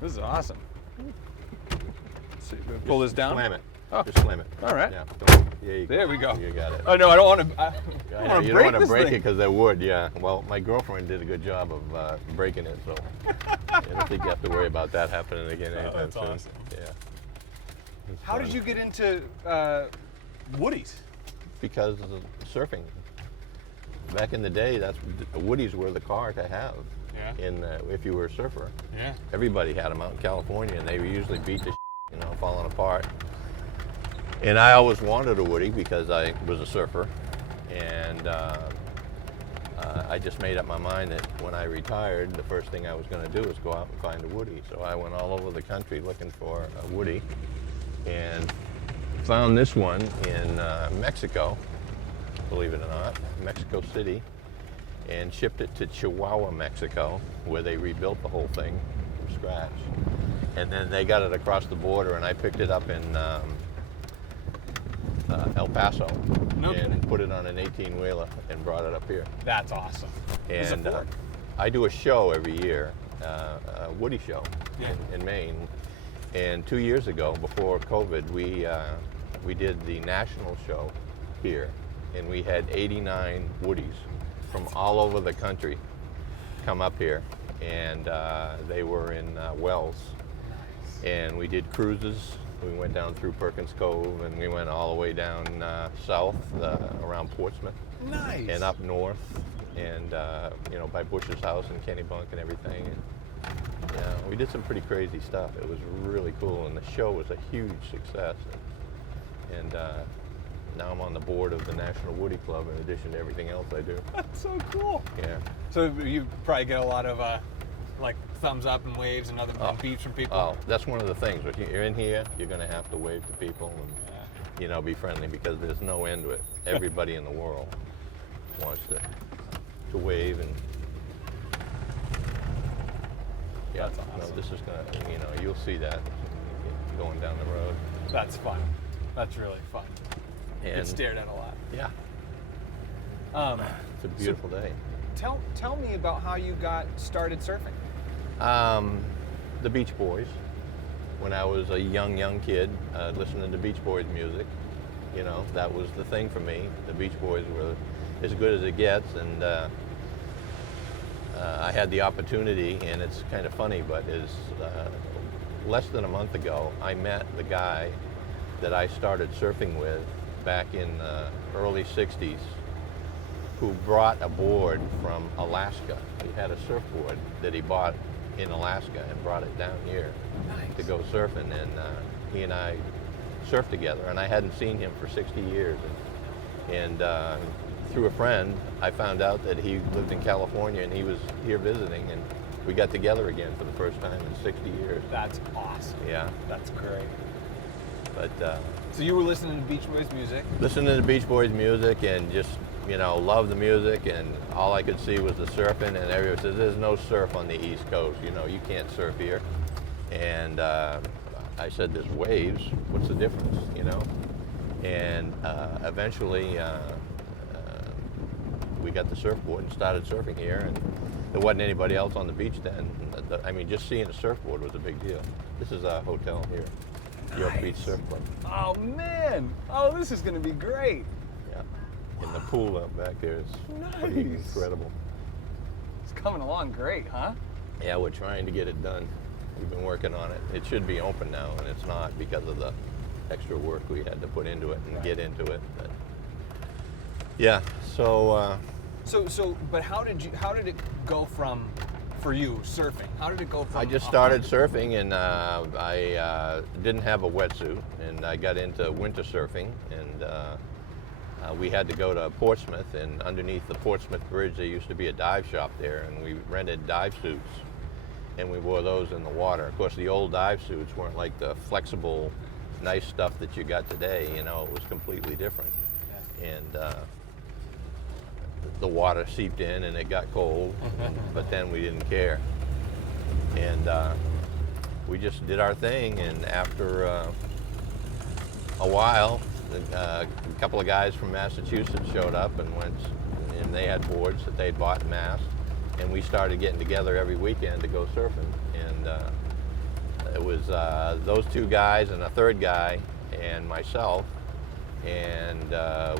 This is awesome. Pull this down? Slam it. Oh. Just slam it. All right. Yeah. There we go. You got it. Oh, no, I don't want to. I know, you don't want to break it because they would, yeah. Well, my girlfriend did a good job of breaking it, so I don't think you have to worry about that happening again anytime that's soon. awesome. Yeah. It's How fun. did you get into woodies? Because of surfing. Back in the day, woodies were the car to have. Yeah. If you were a surfer. Yeah. Everybody had them out in California, and they usually beat the falling apart. And I always wanted a woody because I was a surfer, and I just made up my mind that when I retired, the first thing I was going to do was go out and find a woody. So I went all over the country looking for a woody, and found this one in Mexico, believe it or not, Mexico City, and shipped it to Chihuahua, Mexico, where they rebuilt the whole thing from scratch. And then they got it across the border, and I picked it up in El Paso and put it on an 18-wheeler and brought it up here. That's awesome. And I do a show every year, a woody show in Maine. And 2 years ago, before COVID, we did the national show here, and we had 89 woodies from all over the country come up here, and they were in Wells. And we did cruises. We went down through Perkins Cove, and we went all the way down south around Portsmouth. Nice. And up north, and by Bush's house and Kennebunk and everything. And, yeah, we did some pretty crazy stuff. It was really cool, and the show was a huge success. And now I'm on the board of the National Woody Club in addition to everything else I do. That's so cool. Yeah. So you probably get a lot of like thumbs up and waves and other beeps from people. Oh, that's one of the things. When you're in here, you're going to have to wave to people and be friendly, because there's no end to it. Everybody in the world wants to wave, and That's awesome. no, this is gonna, you'll see that going down the road. That's fun. That's really fun. And Get stared at a lot. yeah, it's a beautiful day. Tell me about how you got started surfing. The Beach Boys. When I was a young kid, listening to Beach Boys music, that was the thing for me. The Beach Boys were as good as it gets, and I had the opportunity, and it's kind of funny, but less than a month ago, I met the guy that I started surfing with back in the early 60s, who brought a board from Alaska. He had a surfboard that he bought in Alaska and brought it down here to go surfing, and he and I surfed together, and I hadn't seen him for 60 years. And through a friend, I found out that he lived in California and he was here visiting, and we got together again for the first time in 60 years. That's awesome. Yeah. That's great. But So you were listening to Beach Boys music? listening to Beach Boys music and just, love the music, and all I could see was the surfing, and everyone says, there's no surf on the East Coast, you can't surf here. And I said, there's waves, what's the difference, And eventually we got the surfboard and started surfing here, and there wasn't anybody else on the beach then. Just seeing a surfboard was a big deal. This is our hotel here, York Beach Surf Club. Oh man! Oh, this is going to be great. Yeah, and the pool out back there is pretty incredible. It's coming along great, huh? Yeah, we're trying to get it done. We've been working on it. It should be open now, and it's not because of the extra work we had to put into it and get into it. But yeah, so. But how did it go for you surfing? How did it go from? I just started surfing, and I didn't have a wetsuit, and I got into winter surfing, and we had to go to Portsmouth, and underneath the Portsmouth Bridge there used to be a dive shop there, and we rented dive suits, and we wore those in the water. Of course, the old dive suits weren't like the flexible, nice stuff that you got today. It was completely different. Yeah. And the water seeped in and it got cold, but then we didn't care. And we just did our thing, and after a while, a couple of guys from Massachusetts showed up and they had boards that they'd bought in Mass, and we started getting together every weekend to go surfing. And it was those two guys and a third guy and myself, and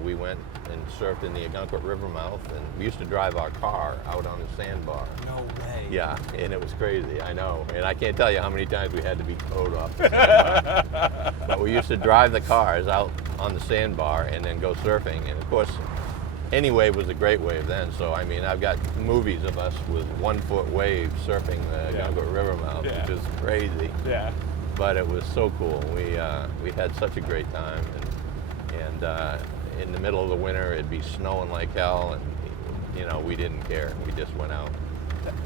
we went and surfed in the Algonquin River mouth, and we used to drive our car out on the sandbar. No way. Yeah, and it was crazy, I know. And I can't tell you how many times we had to be towed off the sandbar. But we used to drive the cars out on the sandbar and then go surfing. And of course, any wave was a great wave then. So, I mean, I've got movies of us with 1 foot waves surfing the Algonquin River mouth, which is crazy. Yeah. But it was so cool. We had such a great time. And in the middle of the winter, it'd be snowing like hell. And, you know, we didn't care. We just went out.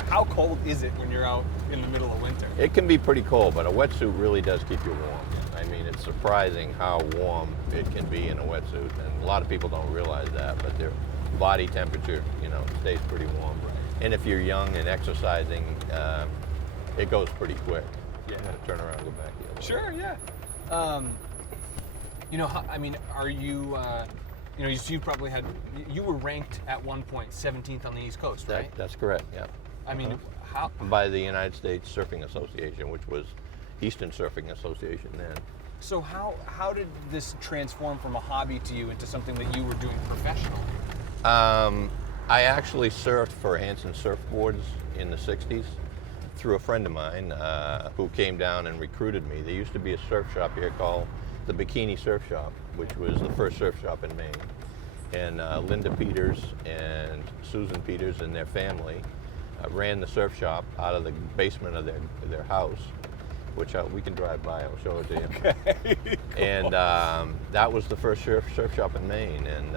How cold is it when you're out in the middle of winter? It can be pretty cold, but a wetsuit really does keep you warm. I mean, it's surprising how warm it can be in a wetsuit, and a lot of people don't realize that, but their body temperature, you know, stays pretty warm. Right. And if you're young and exercising, it goes pretty quick. Yeah. I'm gonna turn around and go back the other way. Sure, yeah. You know, I mean, are you, you know, you probably had, you were ranked at one point 17th on the East Coast, right? That's correct, yeah. I mean, how? By the United States Surfing Association, which was Eastern Surfing Association then. So how did this transform from a hobby to you into something that you were doing professionally? I actually surfed for Hanson Surfboards in the 60s through a friend of mine who came down and recruited me. There used to be a surf shop here called the Bikini Surf Shop, which was the first surf shop in Maine. And Linda Peters and Susan Peters and their family ran the surf shop out of the basement of their house, which we can drive by. I'll show it to you. Okay. Cool. And that was the first surf shop in Maine, and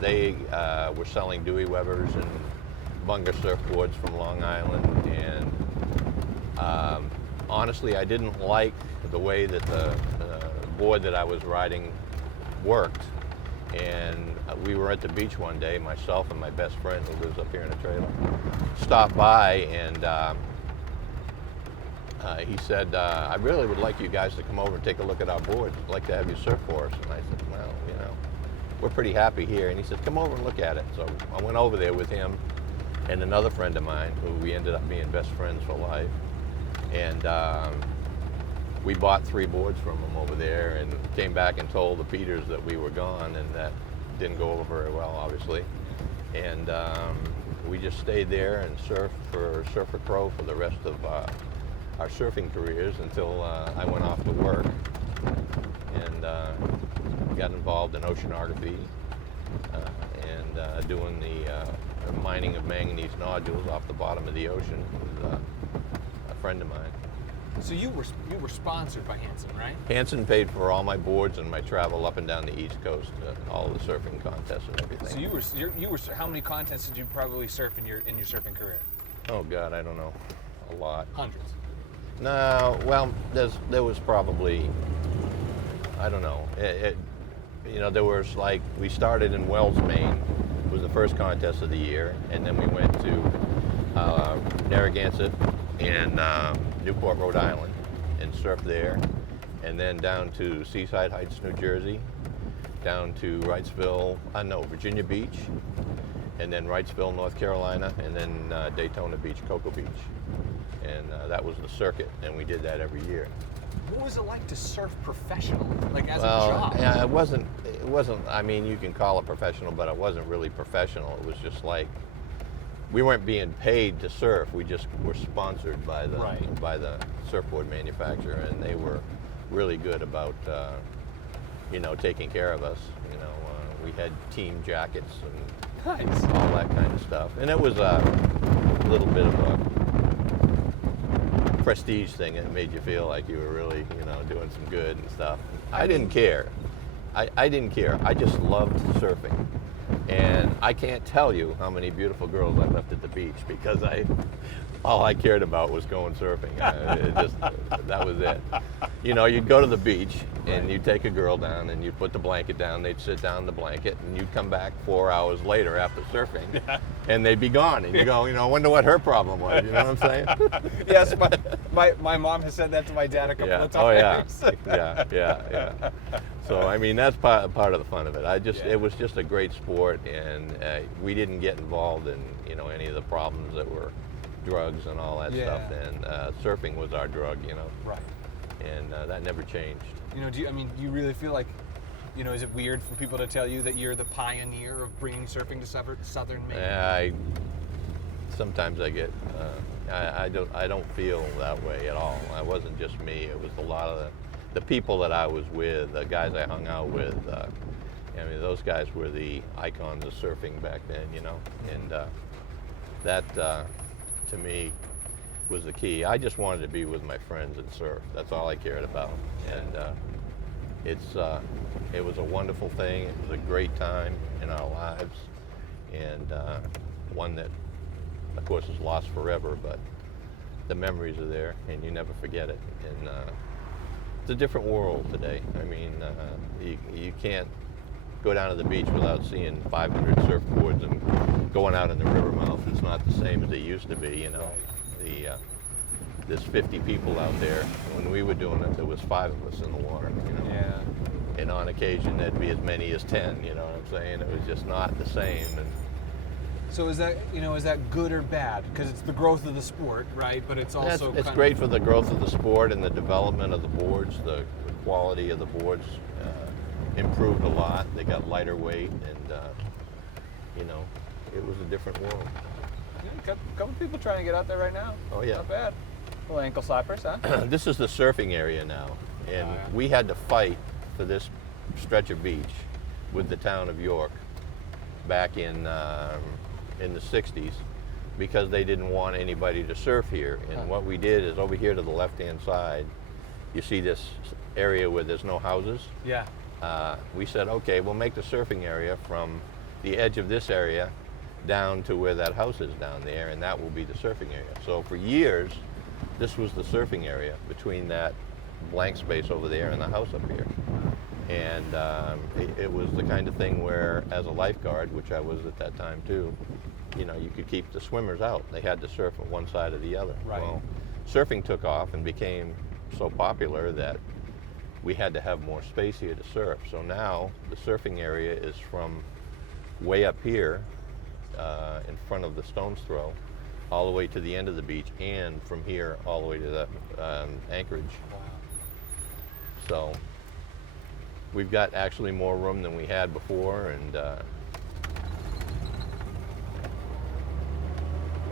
they were selling Dewey Webbers and Bunger surfboards from Long Island. And honestly, I didn't like the way that the board that I was riding worked. And we were at the beach one day, myself and my best friend who lives up here in a trailer, stopped by, and he said, I really would like you guys to come over and take a look at our boards. I'd like to have you surf for us. And I said, well, you know, we're pretty happy here. And he said, come over and look at it. So I went over there with him and another friend of mine who we ended up being best friends for life. And we bought 3 boards from him over there and came back and told the Peters that we were gone, and that didn't go over very well, obviously. And we just stayed there and surfed for Surfer Pro for the rest of our surfing careers until I went off to work and got involved in oceanography and doing the mining of manganese nodules off the bottom of the ocean with a friend of mine. So you were sponsored by Hanson, right? Hanson paid for all my boards and my travel up and down the East Coast, all the surfing contests and everything. So you were how many contests did you probably surf in your surfing career? Oh God, I don't know, a lot. Hundreds. No, well, there was probably, I don't know. You know, there was like, we started in Wells, Maine, was the first contest of the year, and then we went to Narragansett and Newport, Rhode Island, and surfed there, and then down to Seaside Heights, New Jersey, down to Virginia Beach, and then Wrightsville, North Carolina, and then Daytona Beach, Cocoa Beach. And that was the circuit, and we did that every year. What was it like to surf professionally, like as a Well, job? yeah, it wasn't, I mean, you can call it professional, but it wasn't really professional. It was just like, we weren't being paid to surf. We just were sponsored by the surfboard manufacturer, and they were really good about, you know, taking care of us. You know, we had team jackets and Nice. all that kind of stuff. And it was a little bit of a prestige thing. It made you feel like you were really, you know, doing some good and stuff. I didn't care. I didn't care. I just loved surfing. And I can't tell you how many beautiful girls I left at the beach because all I cared about was going surfing. That was it. You know, you'd go to the beach and you'd take a girl down and you'd put the blanket down, they'd sit down in the blanket, and you'd come back 4 hours later after surfing and they'd be gone. And you go, you know, I wonder what her problem was, you know what I'm saying? Yes, my mom has said that to my dad a couple of times. Oh yeah, yeah. So I mean, that's part of the fun of it. It was just a great sport, and we didn't get involved in, you know, any of the problems that were drugs and all that stuff, and surfing was our drug, you know. Right. And that never changed. You know, do you really feel like, you know, is it weird for people to tell you that you're the pioneer of bringing surfing to southern Maine? Sometimes I get, I don't feel that way at all. It wasn't just me. It was a lot of the people that I was with, the guys I hung out with. I mean, those guys were the icons of surfing back then, you know. And that, to me, was the key. I just wanted to be with my friends and surf. That's all I cared about. And it was a wonderful thing. It was a great time in our lives, and one that, of course, is lost forever, but the memories are there, and you never forget it. And it's a different world today. I mean, you can't go down to the beach without seeing 500 surfboards and going out in the river mouth. It's not the same as it used to be, you know. There's 50 people out there. When we were doing it, there was 5 of us in the water, you know. Yeah. And on occasion, there'd be as many as 10, you know what I'm saying? It was just not the same. And so is that good or bad? Because it's the growth of the sport, right? But it's also it's great for the growth of the sport and the development of the boards. The quality of the boards improved a lot. They got lighter weight, and you know, it was a different world. Yeah, a couple people trying to get out there right now. Oh yeah, not bad. Little ankle slappers, huh? This is the surfing area now, and we had to fight for this stretch of beach with the town of York back in the 60s, because they didn't want anybody to surf here. And what we did is, over here to the left-hand side, you see this area where there's no houses. Yeah. We said, okay, we'll make the surfing area from the edge of this area down to where that house is down there, and that will be the surfing area. So for years, this was the surfing area between that blank space over there and the house up here. And it was the kind of thing where, as a lifeguard, which I was at that time too, you know, you could keep the swimmers out. They had to surf on one side or the other. Right. Well, surfing took off and became so popular that we had to have more space here to surf. So now the surfing area is from way up here in front of the Stone's Throw all the way to the end of the beach, and from here all the way to the Anchorage. Wow. So we've got actually more room than we had before, and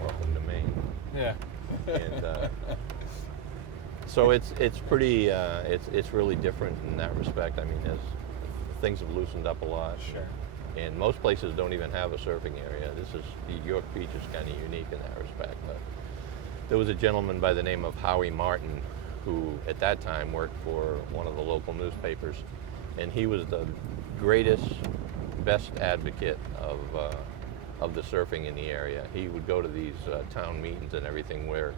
welcome to Maine. Yeah. And so it's pretty it's really different in that respect. I mean, things have loosened up a lot. Sure. And most places don't even have a surfing area. The York Beach is kind of unique in that respect. But there was a gentleman by the name of Howie Martin, who at that time worked for one of the local newspapers, and he was the greatest, best advocate of the surfing in the area. He would go to these town meetings and everything where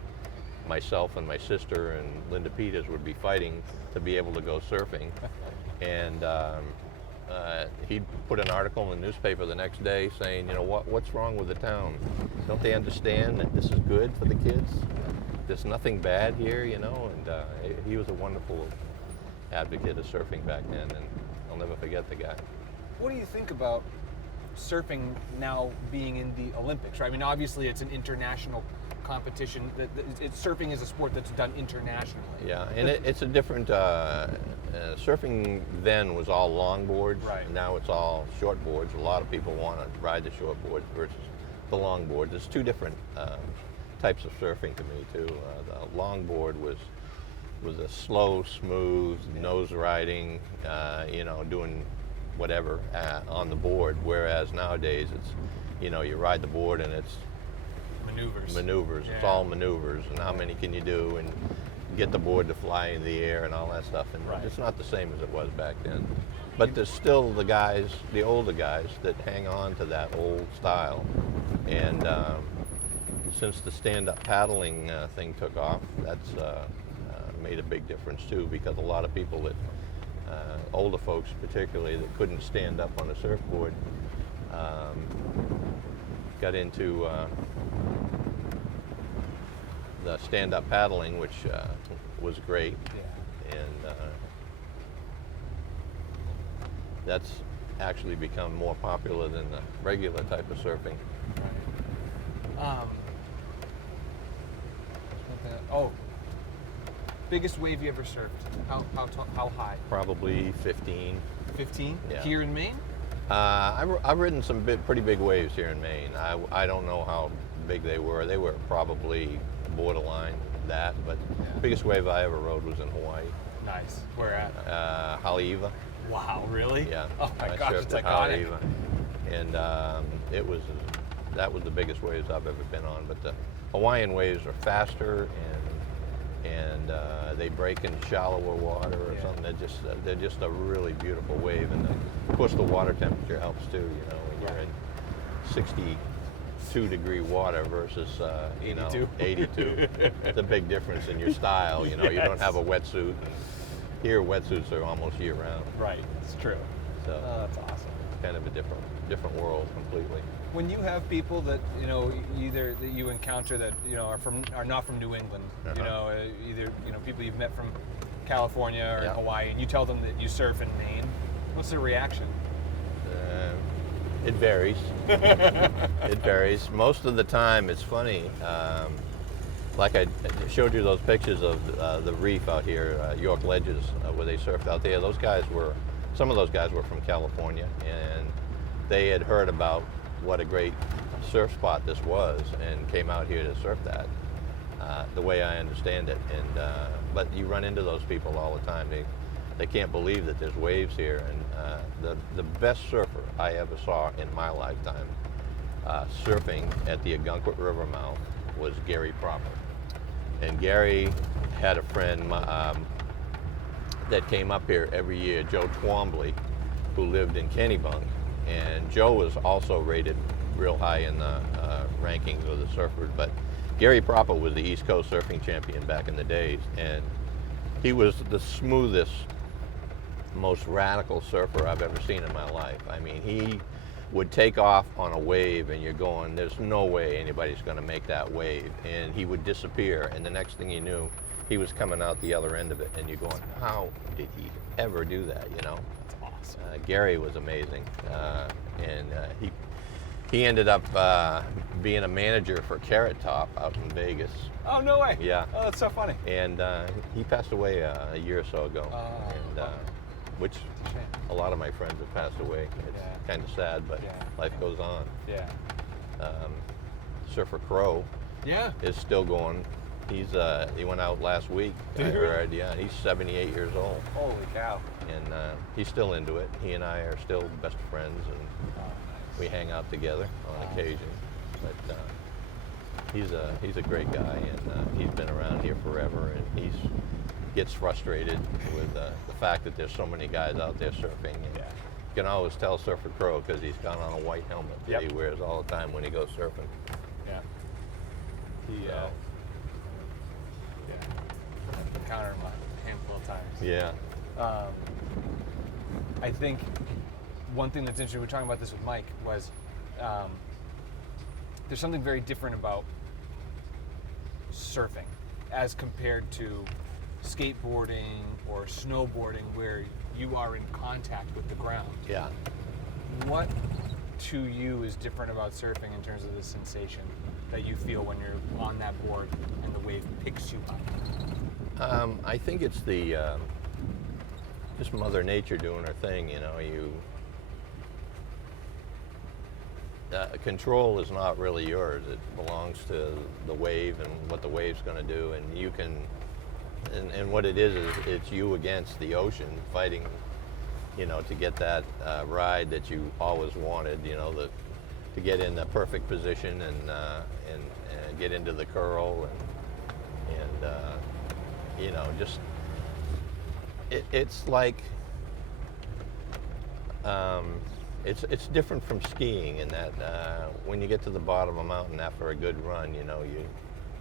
myself and my sister and Linda Peters would be fighting to be able to go surfing. And he'd put an article in the newspaper the next day saying, you know, what's wrong with the town? Don't they understand that this is good for the kids? There's nothing bad here, you know? And he was a wonderful advocate of surfing back then, and I'll never forget the guy. What do you think about surfing now being in the Olympics, right? I mean, obviously it's an international competition. Surfing is a sport that's done internationally. Yeah, and it's a different, surfing then was all longboards. Right. Now it's all shortboards. A lot of people want to ride the shortboards versus the longboard. There's two different types of surfing to me too. The longboard was a slow, smooth, nose riding, you know, doing whatever on the board, whereas nowadays it's, you know, you ride the board and it's maneuvers. Yeah. It's all maneuvers, and how many can you do, and get the board to fly in the air and all that stuff. And right. It's not the same as it was back then. But there's still the guys, the older guys, that hang on to that old style. And since the stand-up paddling thing took off, that's made a big difference too, because a lot of people that, older folks particularly, that couldn't stand up on a surfboard, got into the stand-up paddling, which was great. Yeah. And that's actually become more popular than the regular type of surfing. Right. Oh. Biggest wave you ever surfed? How high? Probably 15. 15? Yeah. Here in Maine? I've ridden some pretty big waves here in Maine. I don't know how big they were. They were probably borderline that, but biggest wave I ever rode was in Hawaii. Nice. Where at? Haleiwa. Wow, really? Yeah. Oh my I gosh, surfed it's at iconic. Haleiwa. And that was the biggest waves I've ever been on. But the Hawaiian waves are faster and they break in shallower water or something. They're just a really beautiful wave, and of course the water temperature helps too. You know, when you're in 62-degree water versus 82. It's a big difference in your style. You know, you don't have a wetsuit. And here, wetsuits are almost year round. Right, it's true. So That's awesome. kind of a different world completely. When you have people that either that you encounter that are not from New England, either people you've met from California or Hawaii, and you tell them that you surf in Maine, what's their reaction? It varies. It varies. Most of the time, it's funny. Like I showed you those pictures of the reef out here, York Ledges, where they surfed out there. Some of those guys were from California, and they had heard about what a great surf spot this was and came out here to surf that, the way I understand it. But you run into those people all the time. They can't believe that there's waves here. And the best surfer I ever saw in my lifetime surfing at the Ogunquit River mouth was Gary Proper. And Gary had a friend that came up here every year, Joe Twombly, who lived in Kennebunk. And Joe was also rated real high in the rankings of the surfers, but Gary Proper was the East Coast surfing champion back in the days, and he was the smoothest, most radical surfer I've ever seen in my life. I mean, he would take off on a wave and you're going, there's no way anybody's going to make that wave, and he would disappear, and the next thing you knew, he was coming out the other end of it, and you're going, how did he ever do that, you know? That's awesome. Gary was amazing, and he ended up being a manager for Carrot Top out in Vegas. Oh, no way. Yeah. Oh, that's so funny. And he passed away a year or so ago, which a lot of my friends have passed away. It's kind of sad, but life goes on. Yeah. Surfer Crow is still going. He went out last week. I heard. Yeah, he's 78 years old. Holy cow. And he's still into it. He and I are still best friends, and we hang out together on occasion. But he's a great guy, and he's been around here forever, and he gets frustrated with the fact that there's so many guys out there surfing. And you can always tell Surfer Crow because he's got on a white helmet that he wears all the time when he goes surfing. Yeah. I've encountered him a handful of times. Yeah. I think one thing that's interesting, we were talking about this with Mike, was there's something very different about surfing as compared to skateboarding or snowboarding, where you are in contact with the ground. Yeah. What to you is different about surfing in terms of the sensation that you feel when you're on that board and the wave picks you up? I think it's just Mother Nature doing her thing. You know, control is not really yours. It belongs to the wave and what the wave's going to do, and you can. And what it is it's you against the ocean fighting, you know, to get that ride that you always wanted. You know, to get in the perfect position and get into the curl and you know, just it's like it's different from skiing in that when you get to the bottom of a mountain after a good run, you know, you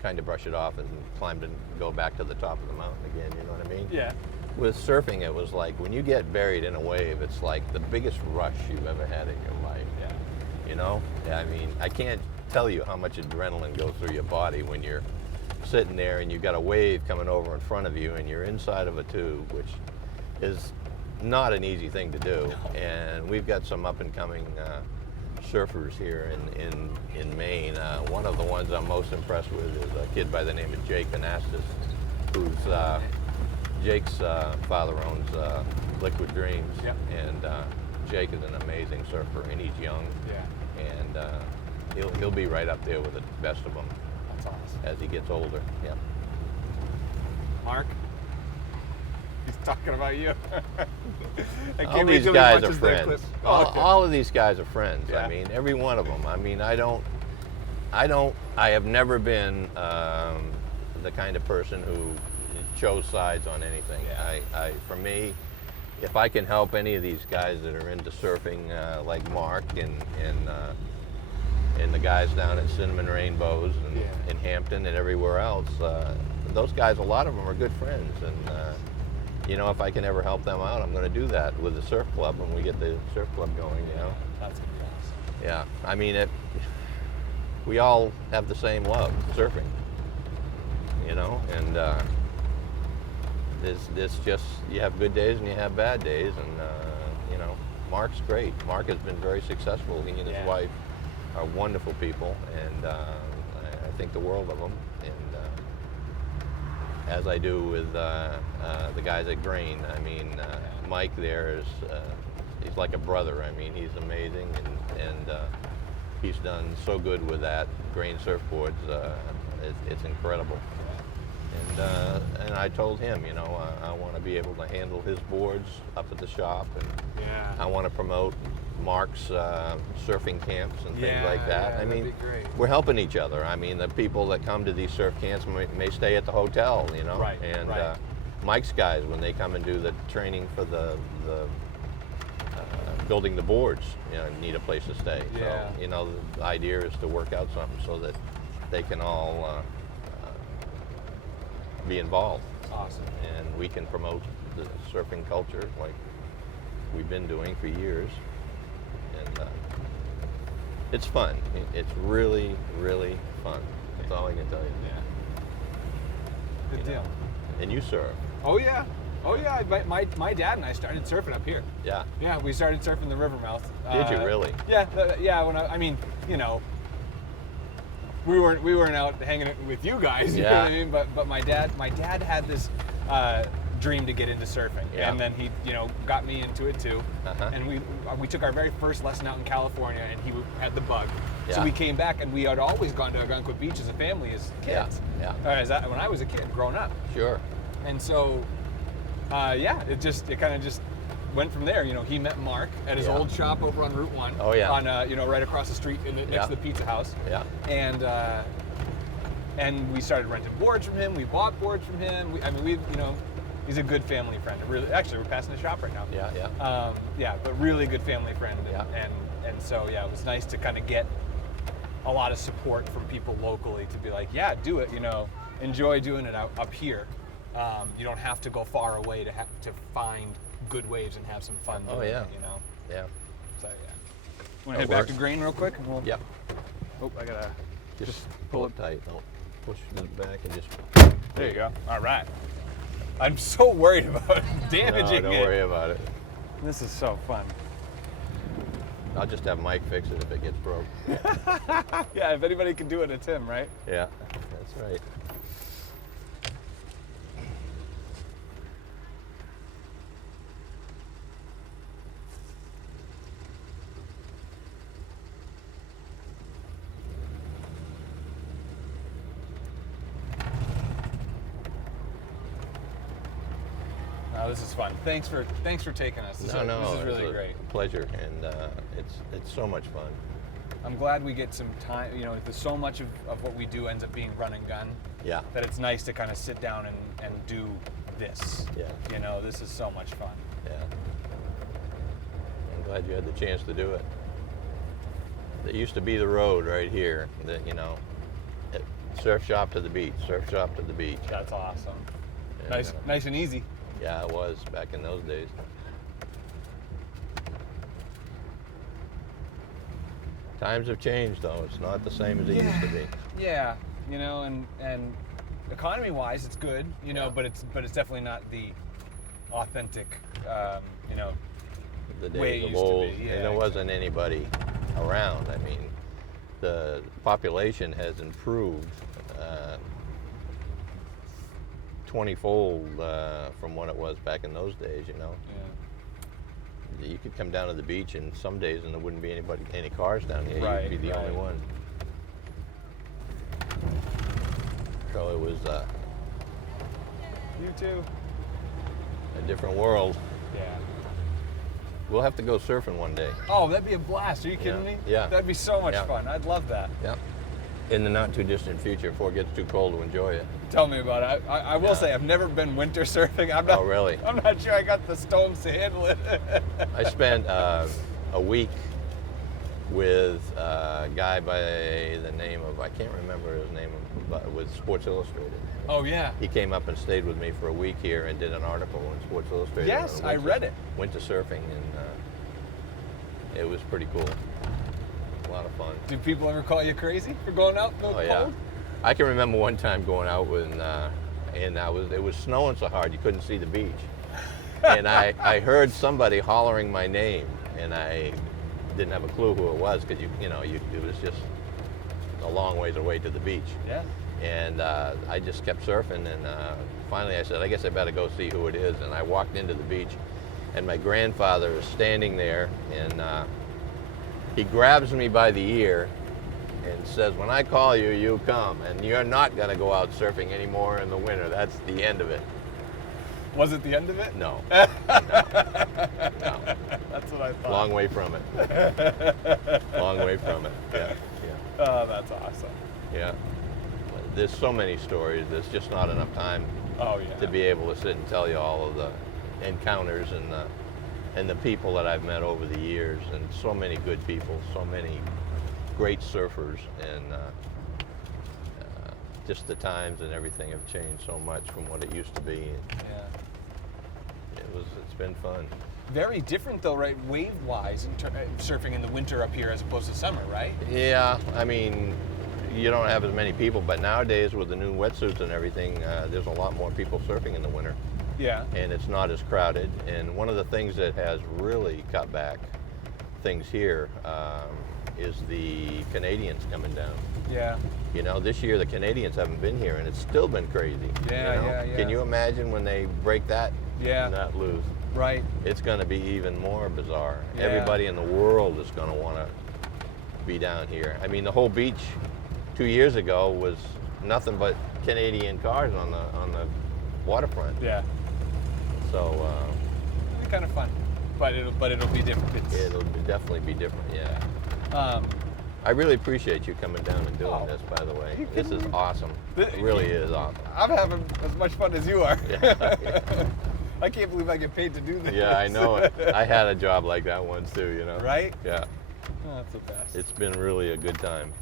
kind of brush it off and climb and go back to the top of the mountain again. You know what I mean? Yeah. With surfing, it was like when you get buried in a wave, it's like the biggest rush you've ever had in your life. Yeah. You know? I mean, I can't tell you how much adrenaline goes through your body when you're sitting there and you've got a wave coming over in front of you and you're inside of a tube, which is not an easy thing to do. And we've got some up and coming surfers here in Maine. One of the ones I'm most impressed with is a kid by the name of Jake Anastas, who's Jake's father owns Liquid Dreams, Yep. and Jake is an amazing surfer, and he's young, Yeah. and he'll be right up there with the best of them That's awesome. as he gets older. Yep. Mark? He's talking about you. I All can't wait these till he guys are watches that clip. friends. Oh, okay. All of these guys are friends. Yeah. I mean, every one of them. I mean, I have never been the kind of person who chose sides on anything. Yeah. For me, if I can help any of these guys that are into surfing, like Mark and the guys down at Cinnamon Rainbows and Yeah. in Hampton and everywhere else, those guys, a lot of them are good friends, and you know, if I can ever help them out, I'm going to do that with the surf club when we get the surf club going. You know. That's gonna be awesome. Yeah, I mean, we all have the same love, surfing, you know, and this just, you have good days and you have bad days, and, you know, Mark's great. Mark has been very successful. He and his Yeah. wife are wonderful people, and I think the world of them, and as I do with the guys at Grain. I mean, Mike there is, he's like a brother. I mean, he's amazing, and he's done so good with that Grain surfboards. It's incredible. And I told him, you know, I want to be able to handle his boards up at the shop, and Yeah. I want to promote Mark's surfing camps and things like that. I mean, that'd be great. we're helping each other. I mean, the people that come to these surf camps may stay at the hotel, you know. Right, And right. Mike's guys, when they come and do the training for the building the boards, you know, need a place to stay. Yeah. So, you know, the idea is to work out something so that they can all be involved, Awesome. and we can promote the surfing culture like we've been doing for years. And it's fun. It's really, really fun. That's all I can tell you. Yeah. Good You know. deal. And you surf. Oh yeah. Oh yeah. My dad and I started surfing up here. Yeah. Yeah, we started surfing the river mouth. Did you really? Yeah. Yeah. When I mean, you know, we weren't out hanging with you guys. You know Yeah. what I mean? But my dad had this dream to get into surfing, Yeah. and then he, you know, got me into it too. Uh-huh. And we took our very first lesson out in California, and he had the bug. So Yeah. we came back, and we had always gone to Algonquin Beach as a family, as kids. Yeah. When I was a kid, growing up. Sure. And so, it kind of just went from there. You know, he met Mark at his Yeah. old shop over on Route 1. Oh, yeah. On, you know, right across the street next Yeah. to the pizza house. Yeah. And we started renting boards from him. We bought boards from him. You know, he's a good family friend. Actually, we're passing the shop right now. Yeah. But really good family friend. Yeah. And so, yeah, it was nice to kind of get a lot of support from people locally to be like, yeah, do it, you know, enjoy doing it up here. You don't have to go far away to find good waves and have some fun doing yeah. it, you know. Yeah. So, yeah. Want to That head back works. to Grain real quick? And we'll, Yep. Oh, I gotta Just pull pull it. it tight. Don't push it back and just. There you go. All right. I'm so worried about damaging No, don't it. worry about it. This is so fun. I'll just have Mike fix it if it gets broke. Yeah, if anybody can do it, it's him, right? Yeah, that's right. Oh, this is fun. Thanks for taking us. This is really it's great. a pleasure, and it's so much fun. I'm glad we get some time. You know, there's so much of what we do ends up being run and gun. Yeah. That it's nice to kind of sit down and do this. Yeah. You know, this is so much fun. Yeah. I'm glad you had the chance to do it. There used to be the road right here. That, you know, surf shop to the beach, surf shop to the beach. That's awesome. And, Nice and easy. Yeah, it was back in those days. Times have changed, though. It's not the same as it used to be. Yeah, you know, and economy-wise, it's good, you know, Yeah. but it's definitely not the authentic, you know, The way it days of used to be, old, yeah, and there wasn't anybody around. I mean, the population has improved 20-fold from what it was back in those days, you know. Yeah. You could come down to the beach and some days and there wouldn't be any cars down here. Right, You'd be the only one. So it was You too. a different world. Yeah. We'll have to go surfing one day. Oh, that'd be a blast. Are you kidding me? Yeah. That'd be so much Yeah. fun. I'd love that. Yep. In the not too distant future, before it gets too cold to enjoy it. Tell me about it. I will say I've never been winter surfing. I'm not, Oh, really? I'm not sure I got the stones to handle it. I spent a week with a guy by the name of, I can't remember his name, but with Sports Illustrated. Oh yeah. He came up and stayed with me for a week here and did an article in Sports Illustrated. Yes, on I read it. Winter surfing, and it was pretty cool. A lot of fun. Do people ever call you crazy for going out in the Oh cold? yeah. I can remember one time going out and it was snowing so hard you couldn't see the beach, and I heard somebody hollering my name, and I didn't have a clue who it was because it was just a long ways away to the beach. Yeah. And I just kept surfing, and finally I said, I guess I better go see who it is. And I walked into the beach, and my grandfather is standing there, and he grabs me by the ear and says, when I call you, you come, and you're not going to go out surfing anymore in the winter. That's the end of it. Was it the end of it? No. No. That's what I thought. Long way from it. Long way from it. Yeah. Yeah. Oh, that's awesome. Yeah. There's so many stories. There's just not enough time Oh yeah. to be able to sit and tell you all of the encounters and the people that I've met over the years, and so many good people, so many great surfers, and just the times and everything have changed so much from what it used to be. Yeah. It's been fun. Very different though, right? Wave-wise, surfing in the winter up here as opposed to summer, right? Yeah, I mean, you don't have as many people, but nowadays with the new wetsuits and everything, there's a lot more people surfing in the winter. Yeah. And it's not as crowded. And one of the things that has really cut back things here is the Canadians coming down. Yeah. You know, this year the Canadians haven't been here, and it's still been crazy. Yeah, you know? yeah, yeah. Can you imagine when they break that loose? Right. It's going to be even more bizarre. Yeah. Everybody in the world is going to want to be down here. I mean, the whole beach 2 years ago was nothing but Canadian cars on the waterfront. Yeah. So It'll be kind of fun, but it'll be different. it'll definitely be different. Yeah. I really appreciate you coming down and doing this. By the way, this is awesome. It really is awesome. I'm having as much fun as you are. Yeah. I can't believe I get paid to do this. Yeah, I know it. I had a job like that once too. You know. Right? Yeah. Oh, that's the best. It's been really a good time.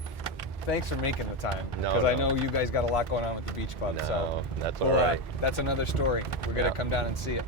Thanks for making the time. No, Because I no. know you guys got a lot going on with the beach club. No, so that's all right. that's another story. We're gonna Yeah. come down and see it.